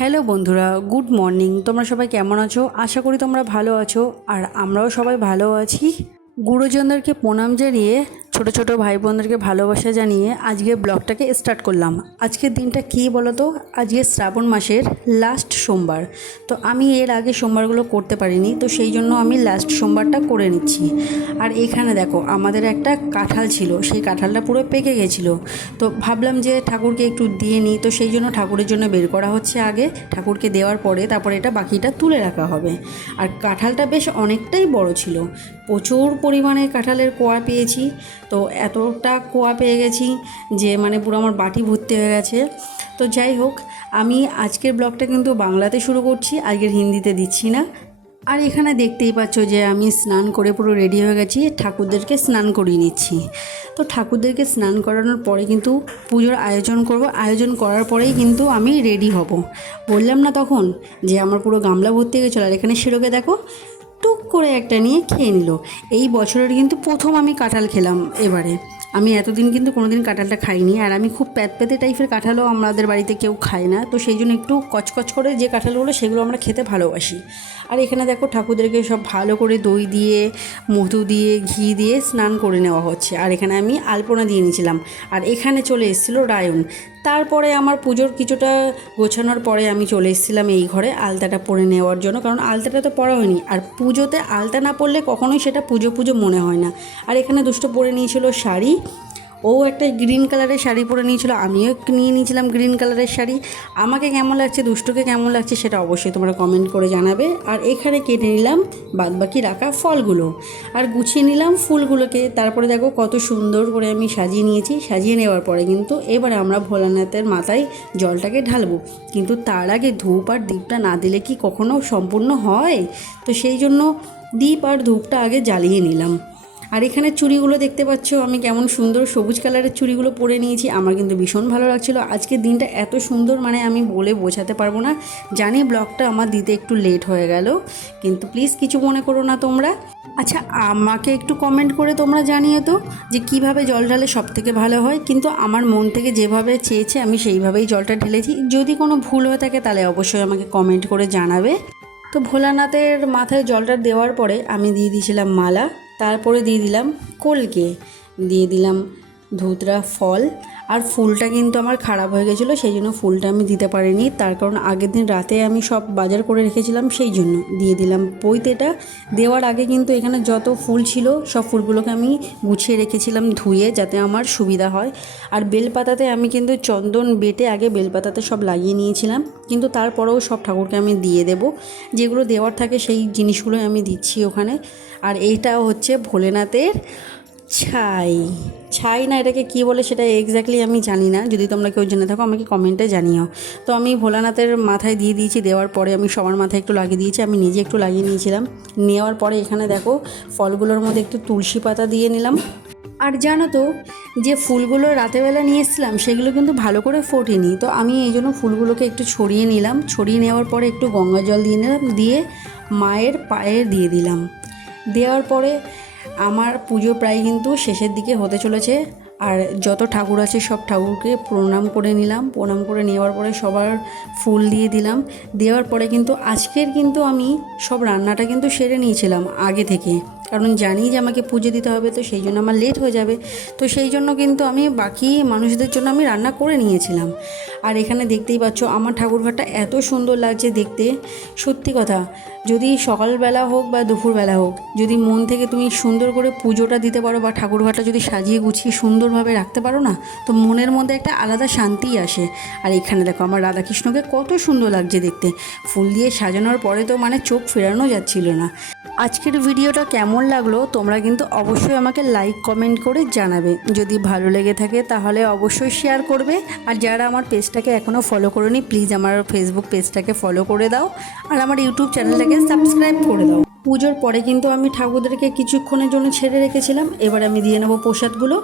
Hello বন্ধুরা, good morning. তোমরা সবাই কেমন আছো? আশা করি তোমরা ভালো আছো, আর আমরাও সবাই ভালো আছি। গুরুজনদেরকে প্রণাম জানিয়ে, ছোট ছোট ভাই বোনদেরকে ভালোবাসা জানিয়ে আজকে ব্লগটাকে স্টার্ট করলাম। আজকের দিনটা কী বলো তো? আজকে শ্রাবণ মাসের লাস্ট সোমবার। তো আমি এর আগে সোমবারগুলো করতে পারিনি, তো সেই জন্য আমি লাস্ট সোমবারটা করে নিচ্ছি। আর এখানে দেখো, আমাদের একটা কাঁঠাল ছিল, সেই কাঁঠালটা পুরো পেকে গেছিলো। তো ভাবলাম যে ঠাকুরকে একটু দিয়ে নিই, তো সেই জন্য ঠাকুরের জন্য বের করা হচ্ছে আগে। ঠাকুরকে দেওয়ার পরে তারপরে এটা বাকিটা তুলে রাখা হবে। আর কাঁঠালটা বেশ অনেকটাই বড় ছিল, প্রচুর পরিমাণে কাঁঠালের কোয়া পেয়েছি। তো এতটা কোয়া পেয়ে গেছি যে পুরো আমার বাটি ভর্তি হয়ে গেছে। তো যাই হোক, আমি আজকের ব্লগটা কিন্তু বাংলাতে শুরু করছি, আজকের হিন্দিতে দিচ্ছি না। আর এখানে দেখতেই পাচ্ছ যে আমি স্নান করে পুরো রেডি হয়ে গেছি, ঠাকুরদেরকে স্নান করিয়ে নিচ্ছি। তো ঠাকুরদেরকে স্নান করানোর পরে কিন্তু পুজোর আয়োজন করব। আয়োজন করার পরেই কিন্তু আমি রেডি হব। বললাম না তখন যে আমার পুরো গামলা ভর্তি হয়ে গেছিলো। আর এখানে শিরোকে দেখো টুক করে একটা নিয়ে খেয়ে নিল। এই বছরের কিন্তু প্রথম আমি কাঁঠাল খেলাম এবারে। আমি এতদিন কিন্তু কোনোদিন কাঁঠালটা খাইনি, আর আমি খুব প্যাতপ্যাতে টাইপের কাঁঠালও আমাদের বাড়িতে কেউ খায় না। তো সেই জন্য একটু কচকচ করে যে কাঁঠালগুলো, সেগুলো আমরা খেতে ভালোবাসি। আর এখানে দেখো ঠাকুরদেরকে সব ভালো করে দই দিয়ে, মধু দিয়ে, ঘি দিয়ে স্নান করে নেওয়া হচ্ছে। আর এখানে আমি আলপনা দিয়ে নিয়েছিলাম। আর এখানে চলে এসেছিলো রায়ন। তারপরে আমার পুজোর কিছুটা গোছানোর পরে আমি চলে এসেছিলাম এই ঘরে আলতাটা পরে নেওয়ার জন্য, কারণ আলতাটা তো পরা হয়নি। আর পুজোতে আলতা না পরলে কখনোই সেটা পুজো পুজো মনে হয় না। আর এখানে দুষ্ট পরে নিয়েছিল শাড়ি, ও একটা গ্রিন কালারের শাড়ি পরে নিয়েছিল, আমিও নিয়ে নিয়েছিলাম গ্রিন কালারের শাড়ি। আমাকে কেমন লাগছে, দুষ্টুকে কেমন লাগছে, সেটা অবশ্যই তোমরা কমেন্ট করে জানাবে। আর এখানে কেটে নিলাম বাদবাকি রাখা ফলগুলো, আর গুছিয়ে নিলাম ফুলগুলোকে। তারপরে দেখো কত সুন্দর করে আমি সাজিয়ে নিয়েছি। সাজিয়ে নেওয়ার পরে কিন্তু এবারে আমরা ভোলানাথের মাথায় জলটাকে ঢালবো। কিন্তু তার আগে ধূপ আর দীপটা না দিলে কি কখনো সম্পূর্ণ হয়? তো সেই জন্য দীপ আর ধূপটা আগে জ্বালিয়ে নিলাম। আর এখানে চুড়িগুলো দেখতে পাচ্ছ আমি কেমন সুন্দর সবুজ কালারের চুড়িগুলো পরে নিয়েছি। আমার কিন্তু ভীষণ ভালো লাগছিলো। আজকের দিনটা এত সুন্দর, আমি বলে বোঝাতে পারবো না। জানি ব্লগটা আমার দিতে একটু লেট হয়ে গেল, কিন্তু প্লিজ কিছু মনে করো না তোমরা। আচ্ছা, আমাকে একটু কমেন্ট করে তোমরা জানিয়ে তো যে কিভাবে জল ঢালে সবথেকে ভালো হয়। কিন্তু আমার মন থেকে যেভাবে চেয়েছে আমি সেইভাবেই জলটা ঢেলেছি। যদি কোনো ভুল হয়ে থাকে তাহলে অবশ্যই আমাকে কমেন্ট করে জানাবে। তো ভোলানাথের মাথায় জলটা দেওয়ার পরে আমি দিয়ে দিয়েছিলাম মালা, তারপরে দিয়ে দিলাম কলকে, দিয়ে দিলাম ধুতরা ফল। আর ফুলটা কিন্তু আমার খারাপ হয়ে গেছিলো, সেই জন্য ফুলটা আমি দিতে পারিনি। তার কারণ আগের দিন রাতে আমি সব বাজার করে রেখেছিলাম, সেই জন্য দিয়ে দিলাম পৈতেটা। দেওয়ার আগে কিন্তু এখানে যত ফুল ছিল সব ফুলগুলোকে আমি গুছিয়ে রেখেছিলাম ধুয়ে, যাতে আমার সুবিধা হয়। আর বেলপাতাতে আমি কিন্তু চন্দন বেটে আগে বেলপাতাতে সব লাগিয়ে নিয়েছিলাম, কিন্তু তারপরেও সব ঠাকুরকে আমি দিয়ে দেব। যেগুলো দেওয়ার থাকে সেই জিনিসগুলোই আমি দিচ্ছি ওখানে। আর এইটাও হচ্ছে ভোলেনাথের ছাই। ছাই না, এটাকে কী বলে সেটা এক্স্যাক্টলি আমি জানি না। যদি তোমরা কেউ জেনে থাকো আমাকে কমেন্টে জানিও। তো আমি ভোলানাথের মাথায় দিয়ে দিয়েছি। দেওয়ার পরে আমি সবার মাথায় একটু লাগিয়ে দিয়েছি, আমি নিজে একটু লাগিয়ে নিয়েছিলাম। নেওয়ার পরে এখানে দেখো ফলগুলোর মধ্যে একটু তুলসী পাতা দিয়ে নিলাম। আর জানো তো, যে ফুলগুলো রাতেরবেলা নিয়ে এসেছিলাম সেগুলো কিন্তু ভালো করে ফোটেনি। তো আমি এই জন্য ফুলগুলোকে একটু ছড়িয়ে নিলাম। ছড়িয়ে নেওয়ার পরে একটু গঙ্গা জল দিয়ে নিলাম, দিয়ে মায়ের পায়ে দিয়ে দিলাম। দেওয়ার পরে আমার পুজো প্রায় কিন্তু শেষের দিকে হতে চলেছে। আর যত ঠাকুর আছে সব ঠাকুরকে প্রণাম করে নিলাম। প্রণাম করে নেওয়ার পরে সবার ফুল দিয়ে দিলাম। দেওয়ার পরে কিন্তু আজকের কিন্তু আমি সব রান্নাটা কিন্তু সেরে নিয়েছিলাম আগে থেকে, কারণ জানি যে আমাকে পুজো দিতে হবে, তো সেই জন্য আমার লেট হয়ে যাবে। তো সেই জন্য কিন্তু আমি বাকি মানুষদের জন্য আমি রান্না করে নিয়েছিলাম। আর এখানে দেখতেই পাচ্ছ আমার ঠাকুরঘরটা এত সুন্দর লাগছে দেখতে। সত্যি কথা, যদি সকালবেলা হোক বা দুপুরবেলা হোক, যদি মন থেকে তুমি সুন্দর করে পুজোটা দিতে পারো বা ঠাকুরঘরটা যদি সাজিয়ে গুছিয়ে সুন্দরভাবে রাখতে পারো না, তো মনের মধ্যে একটা আলাদা শান্তি আসে। আর এখানে দেখো আমার রাধাকৃষ্ণকে কত সুন্দর লাগছে দেখতে। ফুল দিয়ে সাজানোর পরে তো চোখ ফেরানো যাচ্ছিল না। আজকের ভিডিওটা কেমন লাগলো তোমরা কিন্তু অবশ্যই আমাকে লাইক কমেন্ট করে জানাবে। যদি ভালো লেগে থাকে তাহলে অবশ্যই শেয়ার করবে। আর যারা আমার পেজটাকে এখনও ফলো করোনি, প্লিজ আমার ফেসবুক পেজটাকে ফলো করে দাও, আর আমার ইউটিউব চ্যানেলটাকে সাবস্ক্রাইব করে দাও। পুজোর পরে কিন্তু আমি ঠাকুরদেরকে কিছুক্ষণের জন্য ছেড়ে রেখেছিলাম। এবার আমি দিয়ে নেবো প্রসাদগুলো।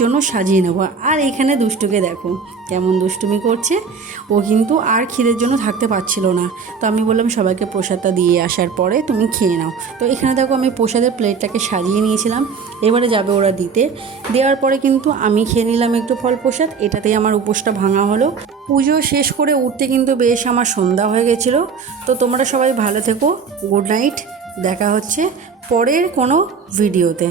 জন্য সাজিয়ে নেবো। আর এখানে দুষ্টুকে দেখো কেমন দুষ্টুমি করছে, ও কিন্তু আর খিদের জন্য থাকতে পারছিল না। তো আমি বললাম সবাইকে প্রসাদটা দিয়ে আসার পরে তুমি খেয়ে নাও। তো এখানে দেখো আমি প্রসাদের প্লেটটাকে সাজিয়ে নিয়েছিলাম, এবারে যাবে ওরা দিতে। দেওয়ার পরে কিন্তু আমি খেয়ে নিলাম একটু ফল প্রসাদ, এটাতেই আমার উপোসটা ভাঙা হলো। পুজো শেষ করে উঠতে কিন্তু বেশ আমার সন্ধ্যা হয়ে গেছিলো। তো তোমরা সবাই ভালো থেকো, গুড নাইট, দেখা হচ্ছে পরের কোনো ভিডিওতে।